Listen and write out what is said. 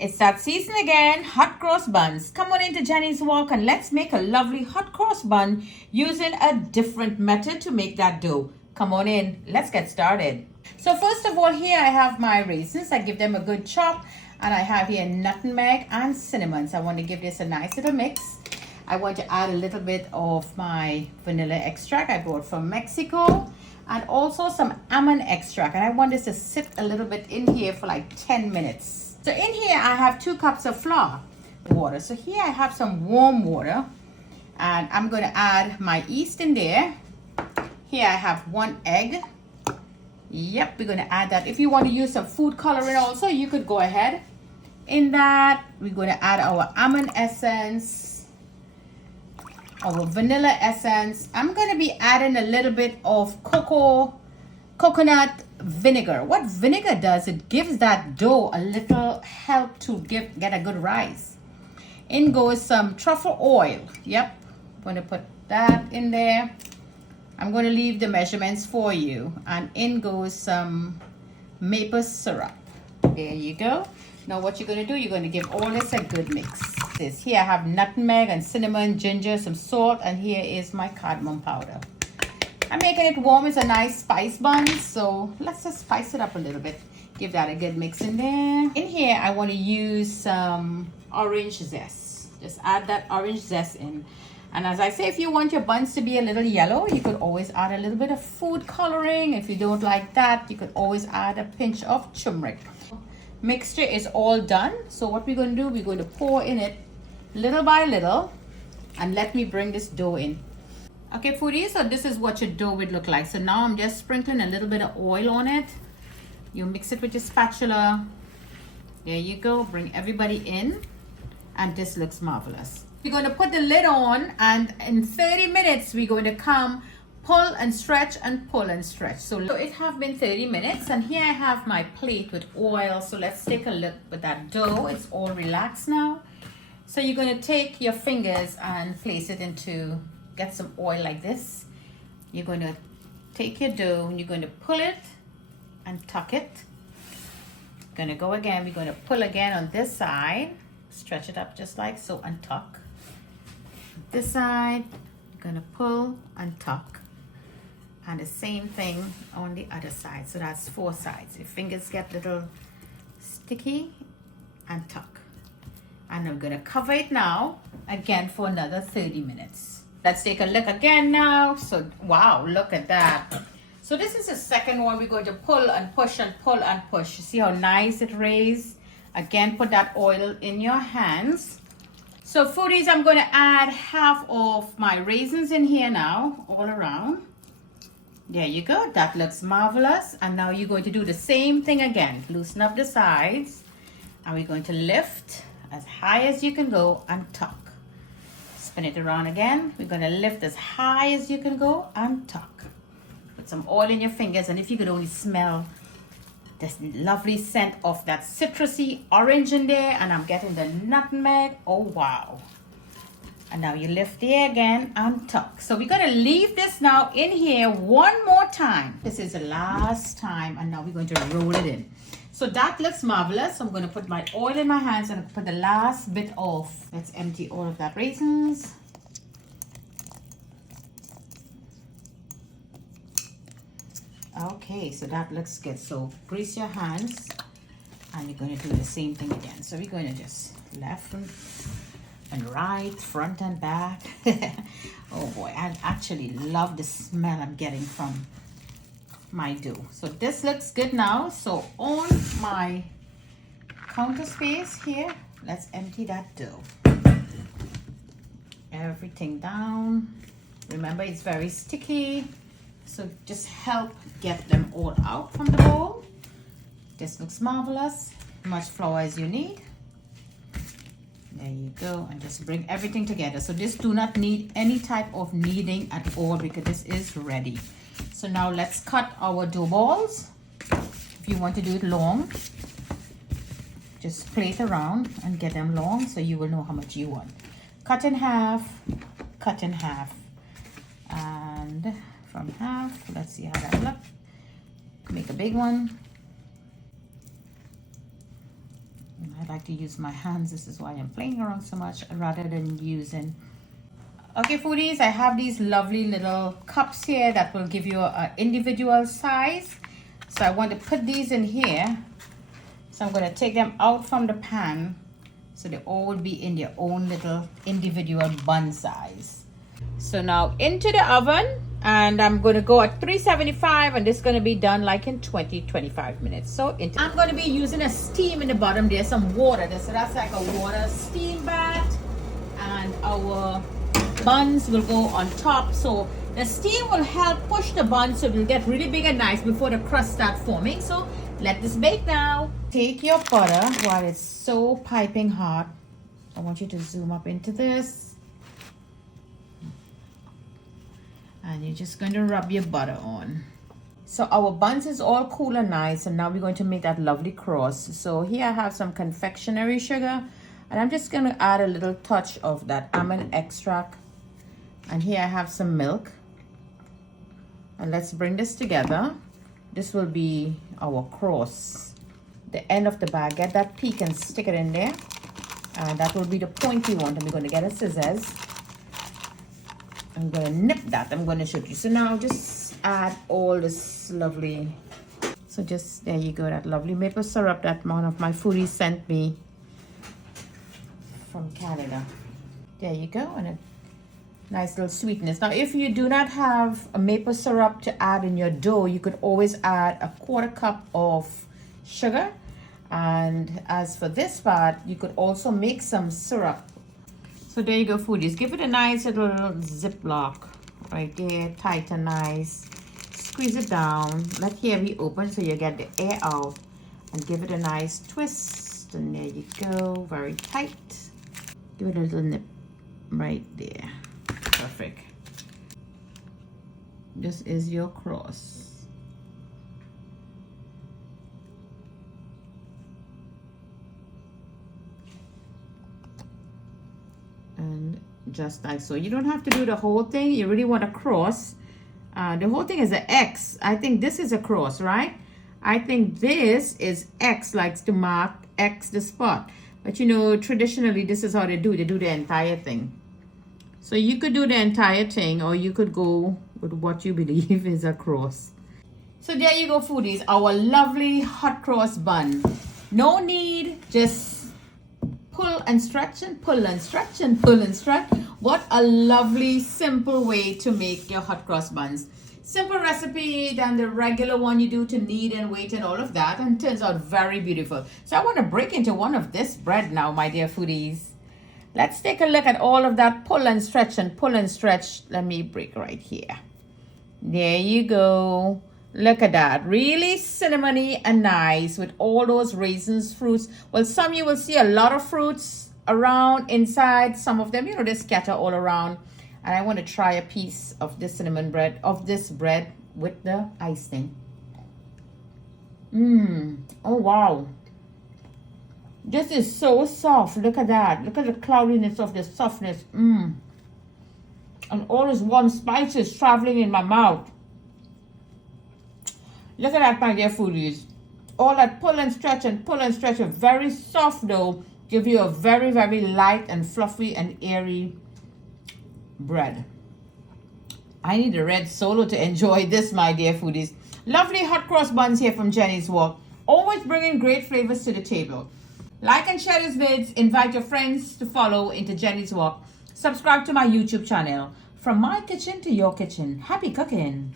It's that season again, hot cross buns. Come on into Jenny's Walk and let's make a lovely hot cross bun using a different method to make that dough. Come on in, let's get started. So first of all, here I have my raisins. I give them a good chop, and I have here nutmeg and cinnamon. So I want to give this a nice little mix. I want to add a little bit of my vanilla extract I brought from Mexico, and also some almond extract, and I want this to sit a little bit in here for like 10 minutes. So in here I have 2 cups of flour, water. So here I have some warm water, and I'm going to add my yeast in there. Here I have 1 egg. Yep, we're going to add that. If you want to use some food coloring also, you could go ahead. In that, we're going to add our almond essence, our vanilla essence. I'm going to be adding a little bit of coconut vinegar. What vinegar does, it gives that dough a little help to get a good rise. In goes some truffle oil. Yep, I'm going to put that in there. I'm going to leave the measurements for you. And in goes some maple syrup. There you go. Now what you're going to do, you're going to give all this a good mix. Here I have nutmeg and cinnamon, ginger, some salt, and here is my cardamom powder. I'm making it warm. It's a nice spice bun, so let's just spice it up a little bit. Give that a good mix in there. In here, I want to use some orange zest. Just add that orange zest in. And as I say, if you want your buns to be a little yellow, you could always add a little bit of food coloring. If you don't like that, you could always add a pinch of turmeric. Mixture is all done. So what we're going to do, we're going to pour in it little by little. And let me bring this dough in. Okay, foodies, so this is what your dough would look like. So now I'm just sprinkling a little bit of oil on it. You mix it with your spatula. There you go. Bring everybody in. And this looks marvelous. We're going to put the lid on, and in 30 minutes, we're going to come pull and stretch and pull and stretch. So it have been 30 minutes, and here I have my plate with oil. So let's take a look at that dough. It's all relaxed now. So you're going to take your fingers and place it into, get some oil like this. You're going to take your dough and you're going to pull it and tuck it. Going to go again. We're going to pull again on this side. Stretch it up just like so and tuck. This side, you're going to pull and tuck. And the same thing on the other side. So that's 4 sides. Your fingers get a little sticky and tuck. And I'm going to cover it now again for another 30 minutes. Let's take a look again now. So, wow, look at that. So this is the second one. We're going to pull and push and pull and push. You see how nice it raised? Again, put that oil in your hands. So foodies, I'm going to add half of my raisins in here now, all around. There you go. That looks marvelous. And now you're going to do the same thing again. Loosen up the sides. And we're going to lift as high as you can go and tuck. Spin it around again. We're going to lift as high as you can go and tuck. Put some oil in your fingers, and if you could only smell this lovely scent of that citrusy orange in there, and I'm getting the nutmeg. Oh wow. And now you lift there again and tuck. So we're going to leave this now in here one more time. This is the last time, and now we're going to roll it in. So that looks marvelous. So I'm going to put my oil in my hands and put the last bit off. Let's empty all of that raisins. Okay, so that looks good. So grease your hands, and you're going to do the same thing again. So we're going to just left and right, front and back. Oh boy, I actually love the smell I'm getting from my dough. So this looks good now. So on my counter space here, let's empty that dough. Everything down. Remember, it's very sticky, so just help get them all out from the bowl. This looks marvelous. Much flour as you need. There you go. And just bring everything together. So this do not need any type of kneading at all, because this is ready. So now let's cut our dough balls. If you want to do it long, just plate around and get them long, so you will know how much you want. Cut in half, and from half, let's see how that looks. Make a big one. I like to use my hands. This is why I'm playing around so much rather than using. Okay, foodies, I have these lovely little cups here that will give you an individual size. So I want to put these in here. So I'm going to take them out from the pan so they all will be in their own little individual bun size. So now into the oven, and I'm going to go at 375, and this is going to be done like in 20-25 minutes. So I'm going to be using a steam in the bottom. There's some water there, so that's like a water steam bath, and our buns will go on top. So the steam will help push the buns so it will get really big and nice before the crust start forming. So let this bake now. Take your butter while it's so piping hot. I want you to zoom up into this. And you're just going to rub your butter on. So our buns is all cool and nice, and now we're going to make that lovely cross. So here I have some confectionery sugar, and I'm just going to add a little touch of that almond extract. And here I have some milk. And let's bring this together. This will be our cross. The end of the bag, get that peak and stick it in there. And that will be the pointy one. And we're going to get a scissors. I'm going to nip that. I'm going to show you. So now just add all this lovely. So just, there you go, that lovely maple syrup that one of my foodies sent me from Canada. There you go. And a nice little sweetness. Now, if you do not have a maple syrup to add in your dough, you could always add a 1/4 cup of sugar. And as for this part, you could also make some syrup. So there you go, foodies. Give it a nice little ziplock right there, tight and nice. Squeeze it down. Let here be open so you get the air out. And give it a nice twist. And there you go, very tight. Give it a little nip right there. Perfect. This is your cross. And just like so. You don't have to do the whole thing. You really want a cross. The whole thing is an X. I think this is a cross, right? I think this is X, like to mark X the spot. But you know, traditionally, this is how they do. They do the entire thing. So you could do the entire thing, or you could go with what you believe is a cross. So there you go, foodies. Our lovely hot cross bun. No need, just pull and stretch and pull and stretch and pull and stretch. What a lovely, simple way to make your hot cross buns. Simple recipe than the regular one you do to knead and wait and all of that, and turns out very beautiful. So I want to break into one of this bread now, my dear foodies. Let's take a look at all of that pull and stretch and pull and stretch. Let me break right here. There you go. Look at that. Really cinnamony and nice with all those raisins, fruits. Well, some you will see a lot of fruits around inside. Some of them, you know, they scatter all around. And I want to try a piece of this cinnamon bread, of this bread with the icing. Oh, wow. This is so soft. Look at that. Look at the cloudiness of the softness. And all those warm spices traveling in my mouth. Look at that, my dear foodies. All that pull and stretch and pull and stretch. Very soft dough. Give you a very, very light and fluffy and airy bread. I need a red Solo to enjoy this, my dear foodies. Lovely hot cross buns here from Jenny's Walk. Always bringing great flavors to the table. Like and share this vids. Invite your friends to follow into Jenny's Walk. Subscribe to my YouTube channel. From my kitchen to your kitchen. Happy cooking.